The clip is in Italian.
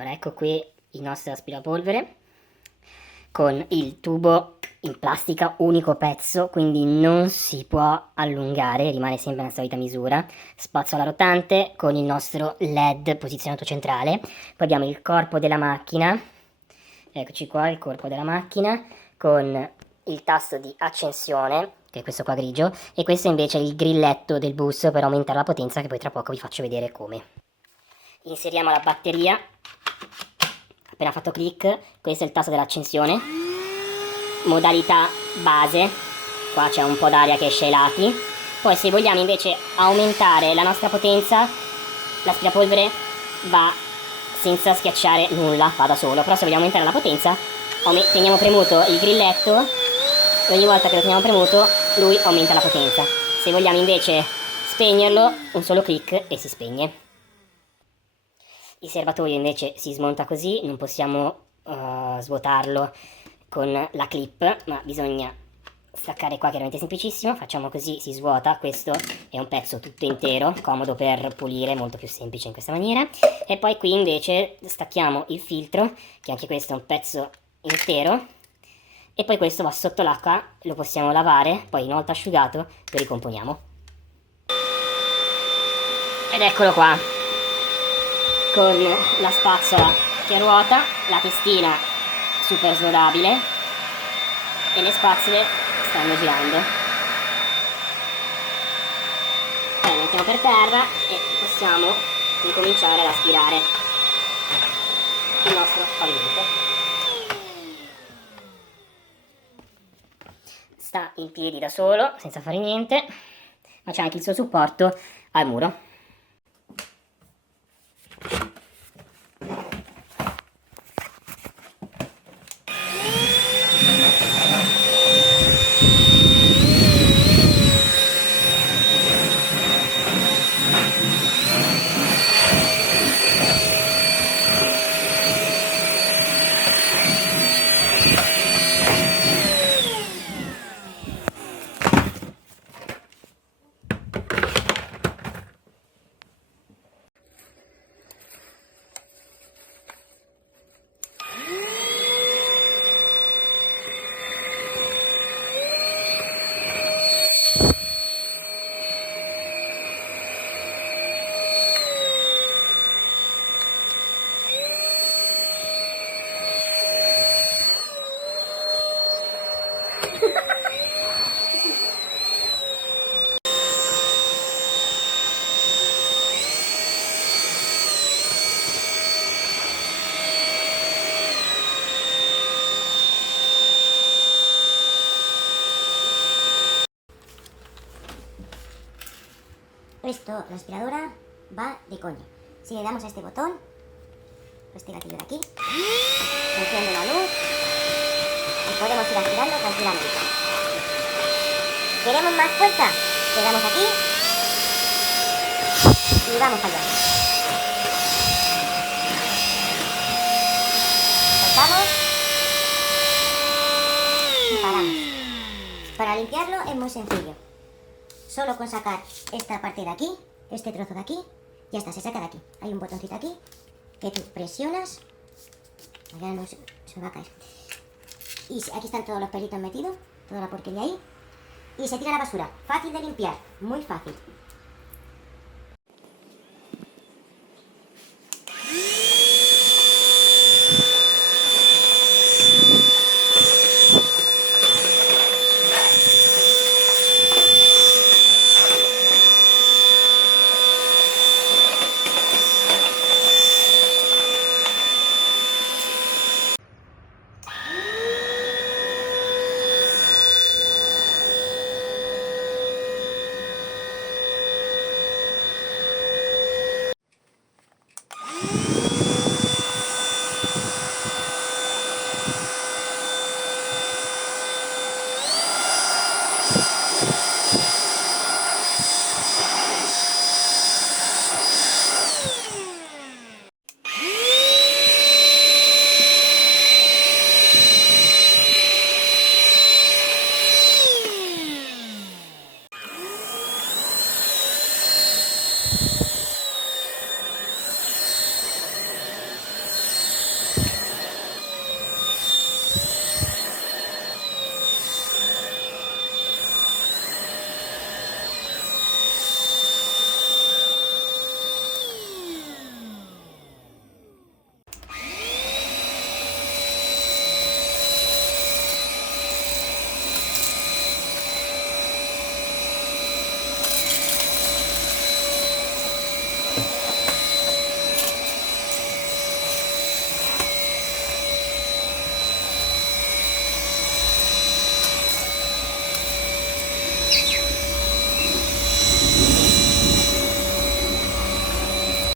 Allora, ecco qui il nostro aspirapolvere con il tubo in plastica, unico pezzo, quindi non si può allungare, rimane sempre la solita misura. Spazzola rotante con il nostro LED posizionato centrale. Poi abbiamo il corpo della macchina, eccoci qua, il corpo della macchina con il tasto di accensione, che è questo qua grigio, e questo invece è il grilletto del bus per aumentare la potenza, che poi tra poco vi faccio vedere come. Inseriamo la batteria. Appena fatto clic, questo è il tasto dell'accensione, modalità base, qua c'è un po' d'aria che esce ai lati. Poi se vogliamo invece aumentare la nostra potenza, l'aspirapolvere va senza schiacciare nulla, va da solo. Però se vogliamo aumentare la potenza, teniamo premuto il grilletto e ogni volta che lo teniamo premuto lui aumenta la potenza. Se vogliamo invece spegnerlo, un solo clic e si spegne. Il serbatoio invece si smonta così, non possiamo svuotarlo con la clip, ma bisogna staccare qua, chiaramente è semplicissimo, facciamo così, si svuota. Questo è un pezzo tutto intero, comodo per pulire, molto più semplice in questa maniera. E poi qui invece stacchiamo il filtro, che anche questo è un pezzo intero, e poi questo va sotto l'acqua, lo possiamo lavare, poi una volta asciugato lo ricomponiamo. Ed eccolo qua, con la spazzola che ruota, la testina super snodabile e le spazzole stanno girando. Poi lo mettiamo per terra e possiamo incominciare ad aspirare il nostro pavimento. Sta in piedi da solo, senza fare niente, ma c'è anche il suo supporto al muro. Esto, la aspiradora va de coña. Si le damos a este botón, este gatillo de aquí, se enciende la luz y podemos ir aspirando tranquilamente. ¿Queremos más fuerza? Le damos aquí y vamos allá. Soltamos y paramos. Para limpiarlo es muy sencillo. Solo con sacar esta parte de aquí, este trozo de aquí, ya está, se saca de aquí. Hay un botoncito aquí que tú presionas. Ya no se me va a caer. Y aquí están todos los pelitos metidos, toda la porquería ahí. Y se tira a la basura. Fácil de limpiar, muy fácil.